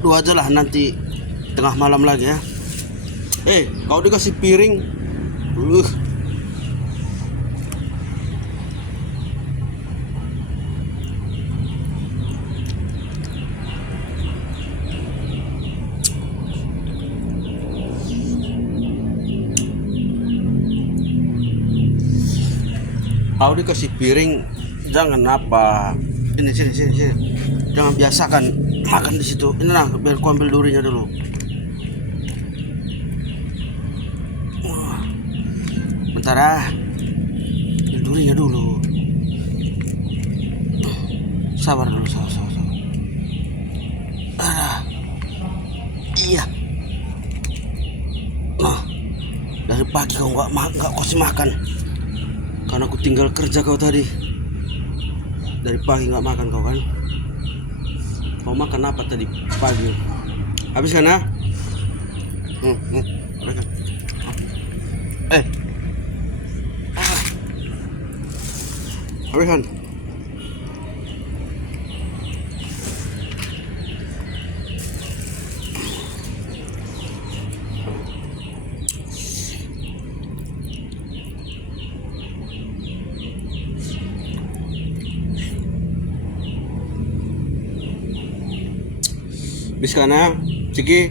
Dua aja lah, nanti tengah malam lagi ya. Kau dikasih piring. Kau dikasih piring, jangan apa. Sini. Jangan biasakan makan di situ. Ini lah, biar ku ambil durinya dulu. Bentar ah, ambil durinya dulu. Sabar dulu, sabar. Iya. Nah, dari pagi kau nggak kasih makan. Karena aku tinggal kerja kau tadi. Dari pagi nggak makan kau kan? Kau makan apa tadi pagi? Habiskan ah? Habiskan. Habiskan. Biskana, sige.